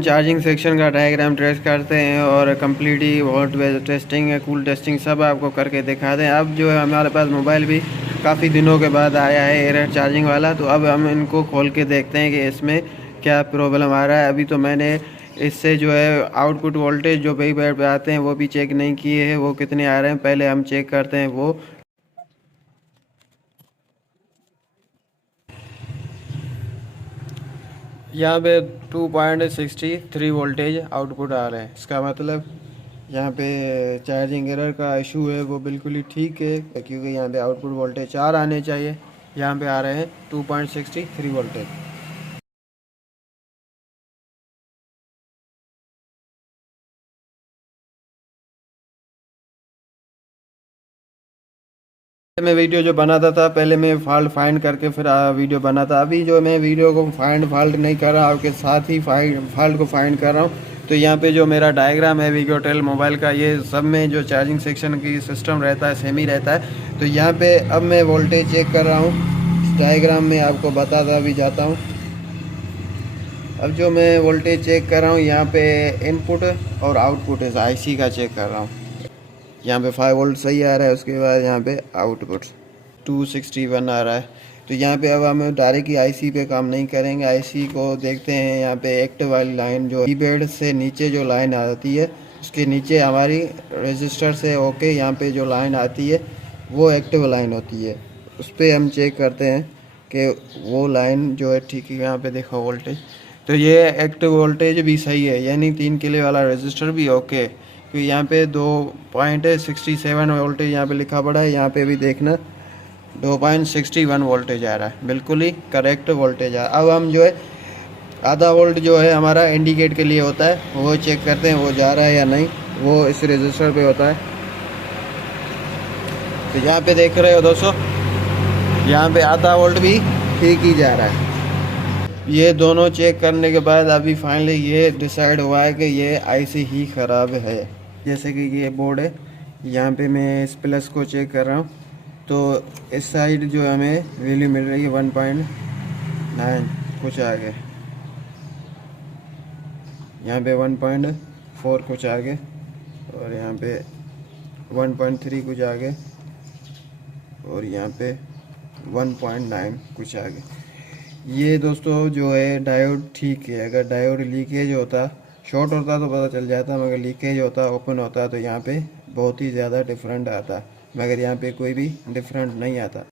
हम charging section का diagram trace करते हैं और कम्प्लीटली वोल्ट टेस्टिंग है, कूल टेस्टिंग सब आपको करके दिखा दें। अब जो है हमारे पास मोबाइल भी काफ़ी दिनों के बाद आया है एयर चार्जिंग वाला, तो अब हम इनको खोल के देखते हैं कि इसमें क्या प्रॉब्लम आ रहा है। अभी तो मैंने इससे जो है आउटपुट वोल्टेज जो पे आते हैं वो भी चेक नहीं किए हैं, वो कितने आ रहे हैं पहले हम चेक करते हैं वो। यहाँ पे 2.63 वोल्टेज आउटपुट आ रहे हैं। इसका मतलब यहाँ पे चार्जिंग एरर का इशू है वो बिल्कुल ही ठीक है, क्योंकि यहाँ पे आउटपुट वोल्टेज 4 आने चाहिए, यहाँ पे आ रहे हैं 2.63 वोल्टेज। मैं वीडियो जो बनाता था पहले मैं फॉल्ट फाइंड करके फिर वीडियो बनाता। अभी जो मैं वीडियो को फॉल्ट नहीं कर रहा, आपके साथ ही फॉल्ट को फाइंड कर रहा हूँ। तो यहाँ पे जो मेरा डायग्राम है वीगोटेल मोबाइल का, ये सब में जो चार्जिंग सेक्शन की सिस्टम रहता है सेम ही रहता है। तो यहाँ पे अब मैं वोल्टेज चेक कर रहा हूँ, डायग्राम में आपको बताता भी जाता हूँ। अब जो मैं वोल्टेज चेक कर रहा हूँ यहाँ पे इनपुट और आउटपुट है आईसी का चेक कर रहा हूँ। यहाँ पे 5 वोल्ट सही आ रहा है, उसके बाद यहाँ पे आउटपुट 261 आ रहा है। तो यहाँ पे अब हम डायरेक्ट ही आईसी पे काम नहीं करेंगे, आईसी को देखते हैं। यहाँ पे एक्टिव वाली लाइन जो कीपैड से नीचे जो लाइन आती है उसके नीचे हमारी रजिस्टर से ओके यहाँ पे जो लाइन आती है वो एक्टिव लाइन होती है। उस पर हम चेक करते हैं कि वो लाइन जो है ठीक है। यहाँ पे देखो वोल्टेज, तो ये एक्टिव वोल्टेज भी सही है, यानी 3 किलो वाला रजिस्टर भी ओके। फिर यहाँ पे 2.67 वोल्टेज यहाँ पे लिखा पड़ा है, यहाँ पे भी देखना 2.61 वोल्टेज आ रहा है, बिल्कुल ही करेक्ट वोल्टेज आ रहा है। अब हम जो है आधा वोल्ट जो है हमारा इंडिकेट के लिए होता है वो चेक करते हैं वो जा रहा है या नहीं, वो इस रजिस्टर पे होता है। तो यहाँ पे देख रहे हो दोस्तों, यहाँ पे आधा वोल्ट भी ठीक ही जा रहा है। ये दोनों चेक करने के बाद अभी फाइनली ये डिसाइड हुआ है कि ये आईसी ही ख़राब है। जैसे कि ये बोर्ड है, यहाँ पे मैं इस प्लस को चेक कर रहा हूँ, तो इस साइड जो हमें वैल्यू मिल रही है 1.9 कुछ आगे, यहाँ पे 1.4 कुछ आगे, और यहाँ पे 1.3 कुछ आगे, और यहाँ पे 1.9 कुछ आगे। ये दोस्तों जो है डायोड ठीक है। अगर डायोड लीकेज होता, शॉर्ट होता तो पता चल जाता, मगर लीकेज होता, ओपन होता तो यहाँ पे बहुत ही ज़्यादा डिफरेंट आता, मगर यहाँ पे कोई भी डिफरेंट नहीं आता।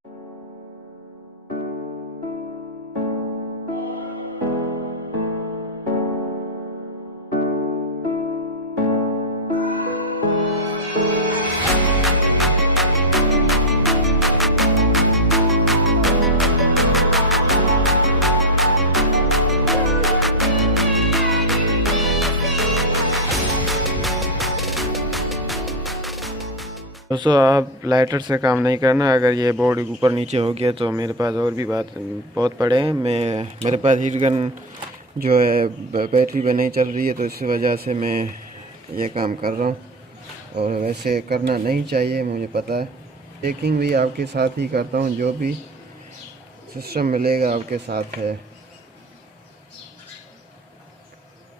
दोस्तों आप लाइटर से काम नहीं करना, अगर ये बोर्ड ऊपर नीचे हो गया तो मेरे पास और भी बहुत पड़े हैं। मेरे पास हीट गन जो है बैटरी पे नहीं चल रही है, तो इस वजह से मैं ये काम कर रहा हूँ, और वैसे करना नहीं चाहिए मुझे पता है। चेकिंग भी आपके साथ ही करता हूँ, जो भी सिस्टम मिलेगा आपके साथ है।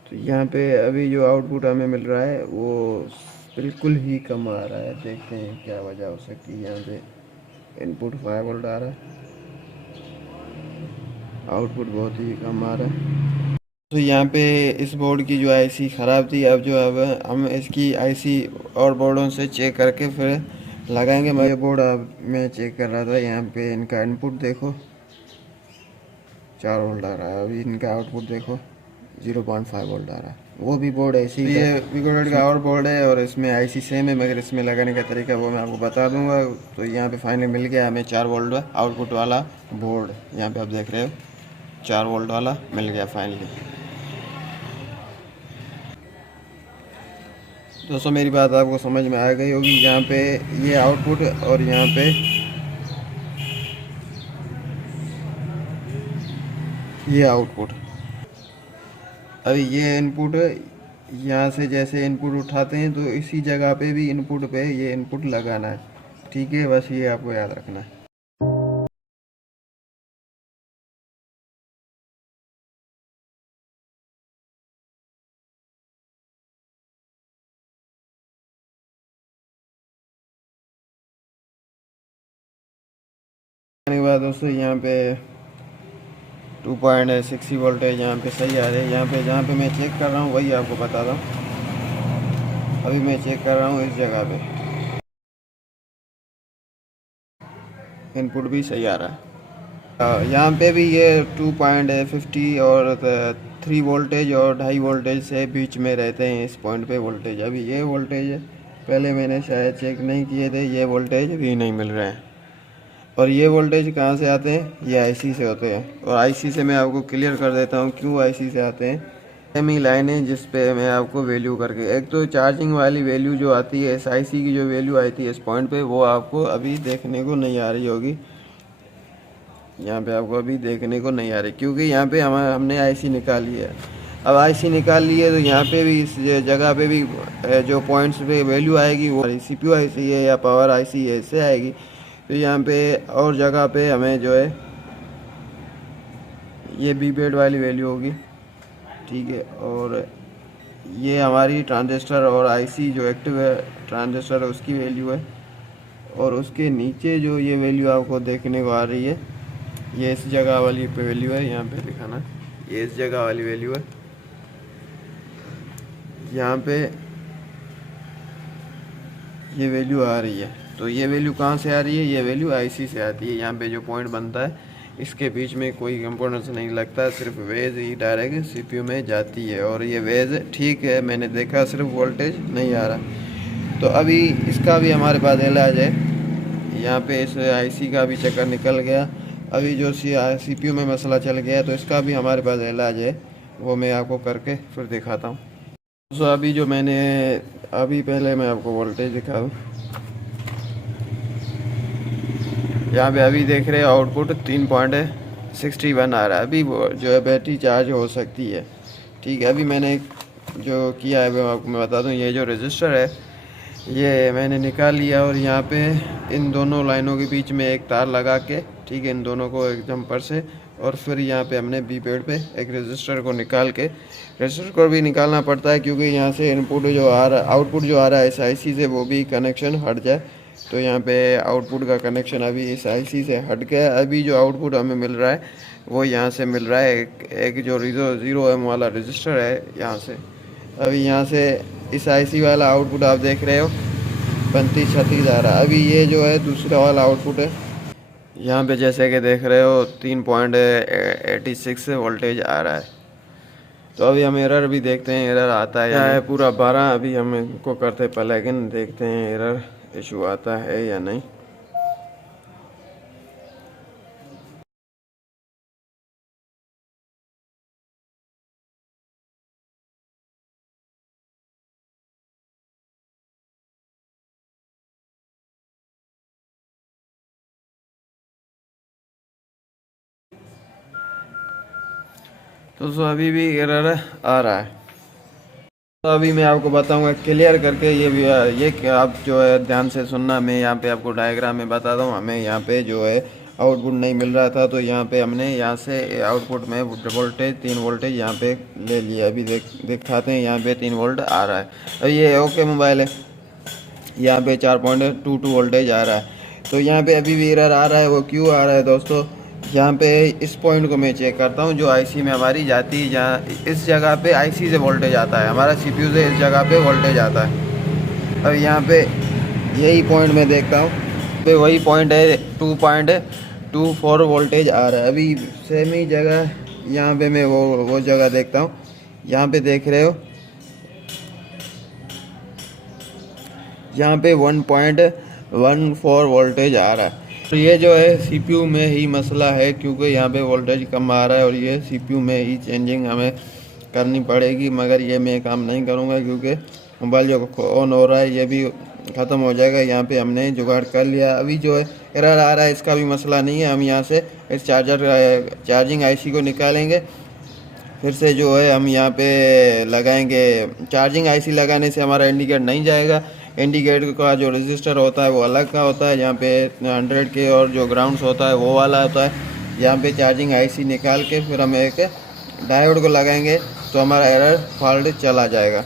तो यहाँ पे अभी जो आउटपुट हमें मिल रहा है वो बिल्कुल ही कम आ रहा है, देखते हैं क्या वजह हो सकती है। यहाँ पे इनपुट 5 वोल्ट आ रहा है, आउटपुट बहुत ही कम आ रहा है। तो यहाँ पे इस बोर्ड की जो आईसी ख़राब थी, अब हम इसकी आईसी और बोर्डों से चेक करके फिर लगाएंगे। मैं ये बोर्ड अब मैं चेक कर रहा था, यहाँ पे इनका इनपुट देखो 4 वोल्ट आ रहा है, अभी इनका आउटपुट देखो 0.5 वोल्ट आ रहा है। वो भी बोर्ड ऐसी है, ये विगोरेड का और बोर्ड है और इसमें आईसी सेम है, मगर इसमें लगाने का तरीका वो मैं आपको बता दूंगा। तो यहाँ पे फाइनली मिल गया हमें 4 वोल्ट आउटपुट वाला बोर्ड, यहाँ पे आप देख रहे हो 4 वोल्ट वाला मिल गया फाइनली। दोस्तों मेरी बात आपको समझ में आ गई होगी, यहाँ पे ये आउटपुट और यहाँ पे ये आउटपुट। अभी ये इनपुट यहाँ से जैसे इनपुट उठाते हैं तो इसी जगह पे भी इनपुट पे ये इनपुट लगाना है, ठीक है, बस ये आपको याद रखना है। के बाद दोस्तों यहाँ पे 2.60 वोल्टेज यहाँ पे सही आ रही है। यहाँ पे जहाँ पे मैं चेक कर रहा हूँ वही आपको बता रहा हूँ। अभी मैं चेक कर रहा हूँ इस जगह पे इनपुट भी सही आ रहा है। यहाँ पे भी ये 2.50 और 3 वोल्टेज और 2.5 वोल्टेज से बीच में रहते हैं इस पॉइंट पे वोल्टेज। अभी ये वोल्टेज है, पहले मैंने शायद चेक नहीं किए थे, ये वोल्टेज भी नहीं मिल रहे हैं। और ये वोल्टेज कहाँ से आते हैं? ये आईसी से होते हैं। और आईसी से मैं आपको क्लियर कर देता हूँ क्यों आईसी से आते हैं। एमई लाइन है जिस पे मैं आपको वैल्यू करके, एक तो चार्जिंग वाली वैल्यू जो आती है, इस आईसी की जो वैल्यू आई थी इस पॉइंट पे, वो आपको अभी देखने को नहीं आ रही होगी। यहाँ पे आपको अभी देखने को नहीं आ रही क्योंकि यहाँ पे हमने आईसी निकाली है। अब आईसी निकाल ली है तो यहाँ पे भी इस जगह पे भी जो पॉइंट्स पे वैल्यू आएगी वो सीपीयू आईसी है या पावर आईसी है, इससे आएगी। तो यहाँ पे और जगह पे हमें जो है ये बी बेड वाली वैल्यू होगी, ठीक है। और ये हमारी ट्रांजिस्टर और आईसी जो एक्टिव है ट्रांजिस्टर है उसकी वैल्यू है। और उसके नीचे जो ये वैल्यू आपको देखने को आ रही है ये इस जगह वाली पे वैल्यू है। यहाँ पे दिखाना, ये इस जगह वाली वैल्यू है। यहाँ पे ये वैल्यू आ रही है। तो ये वैल्यू कहाँ से आ रही है? ये वैल्यू आईसी से आती है। यहाँ पे जो पॉइंट बनता है इसके बीच में कोई कंपोनेंट्स नहीं लगता, सिर्फ वेज ही डायरेक्ट सीपीयू में जाती है। और ये वेज ठीक है, मैंने देखा, सिर्फ वोल्टेज नहीं आ रहा। तो अभी इसका भी हमारे पास इलाज है। यहाँ पे इस आईसी का भी चक्कर निकल गया। अभी जो सीपीयू में मसला चल गया तो इसका भी हमारे पास इलाज है, वो मैं आपको करके फिर दिखाता हूँ। तो अभी जो मैंने पहले मैं आपको वोल्टेज दिखा दूँ। यहाँ पे अभी देख रहे हैं आउटपुट 3.61 आ रहा है। अभी जो है बैटरी चार्ज हो सकती है, ठीक है। अभी मैंने जो किया है वो आपको मैं बता दूँ। ये जो रजिस्टर है ये मैंने निकाल लिया और यहाँ पे इन दोनों लाइनों के बीच में एक तार लगा के, ठीक है, इन दोनों को एक जम्पर से, और फिर यहाँ पे हमने बी पेड पे एक रजिस्टर को निकाल के, रजिस्टर को भी निकालना पड़ता है क्योंकि यहाँ से इनपुट जो आ रहा है, आउटपुट जो आ रहा है इस आईसी से, वो भी कनेक्शन हट जाए। तो यहाँ पे आउटपुट का कनेक्शन अभी इस आईसी से हट गया। अभी जो आउटपुट हमें मिल रहा है वो यहाँ से मिल रहा है, एक जो 0 वाला रजिस्टर है यहाँ से। अभी यहाँ से इस आईसी वाला आउटपुट आप देख रहे हो 35-36 आ रहा है। अभी ये जो है दूसरा वाला आउटपुट है, यहाँ पे जैसे कि देख रहे हो 3.86 वोल्टेज आ रहा है। तो अभी हम एरर भी देखते हैं, एरर आता है या है पूरा 12। अभी हम इनको करते प्लगइन, देखते हैं एरर इशू आता है या नहीं। तो अभी भी एरर आ रहा है। तो अभी मैं आपको बताऊंगा क्लियर करके। ये आप जो है ध्यान से सुनना। मैं यहाँ पे आपको डायग्राम में बताता हूँ। हमें यहाँ पे जो है आउटपुट नहीं मिल रहा था, तो यहाँ पे हमने यहाँ से आउटपुट में वोल्टेज 3 वोल्टेज यहाँ पे ले लिया। अभी दिखाते हैं, यहाँ पे 3 वोल्ट आ रहा है। अब ये ओके मोबाइल है, यहाँ पे 4.22 वोल्टेज आ रहा है। तो यहाँ पे अभी भी एरर आ रहा है। वो क्यों आ रहा है दोस्तों? यहाँ पे इस पॉइंट को मैं चेक करता हूँ जो आईसी में हमारी जाती है, जहाँ इस जगह पे आईसी से वोल्टेज आता है, हमारा सीपीयू से इस जगह पे वोल्टेज आता है। अब यहाँ पे यही पॉइंट मैं देखता हूँ, पे वही पॉइंट है 2.24 वोल्टेज आ रहा है। अभी सेम ही जगह यहाँ पे मैं वो जगह देखता हूँ। यहाँ पे देख रहे हो, यहाँ पे 1.14 वोल्टेज आ रहा है। तो ये जो है सीपीयू में ही मसला है क्योंकि यहाँ पे वोल्टेज कम आ रहा है और ये सीपीयू में ही चेंजिंग हमें करनी पड़ेगी। मगर ये मैं काम नहीं करूँगा क्योंकि मोबाइल जो ऑन हो रहा है ये भी ख़त्म हो जाएगा। यहाँ पे हमने जुगाड़ कर लिया। अभी जो है एरर आ रहा है इसका भी मसला नहीं है। हम यहाँ से इस चार्जिंग आईसी को निकालेंगे, फिर से जो है हम यहाँ पे लगाएंगे। चार्जिंग आईसी लगाने से हमारा इंडिकेटर नहीं जाएगा। इंडिकेटर का जो रजिस्टर होता है वो अलग का होता है, यहाँ पे 100 के, और जो ग्राउंड्स होता है वो वाला होता है। यहाँ पे चार्जिंग आईसी निकाल के फिर हम एक डायोड को लगाएंगे तो हमारा एरर फॉल्ट चला जाएगा।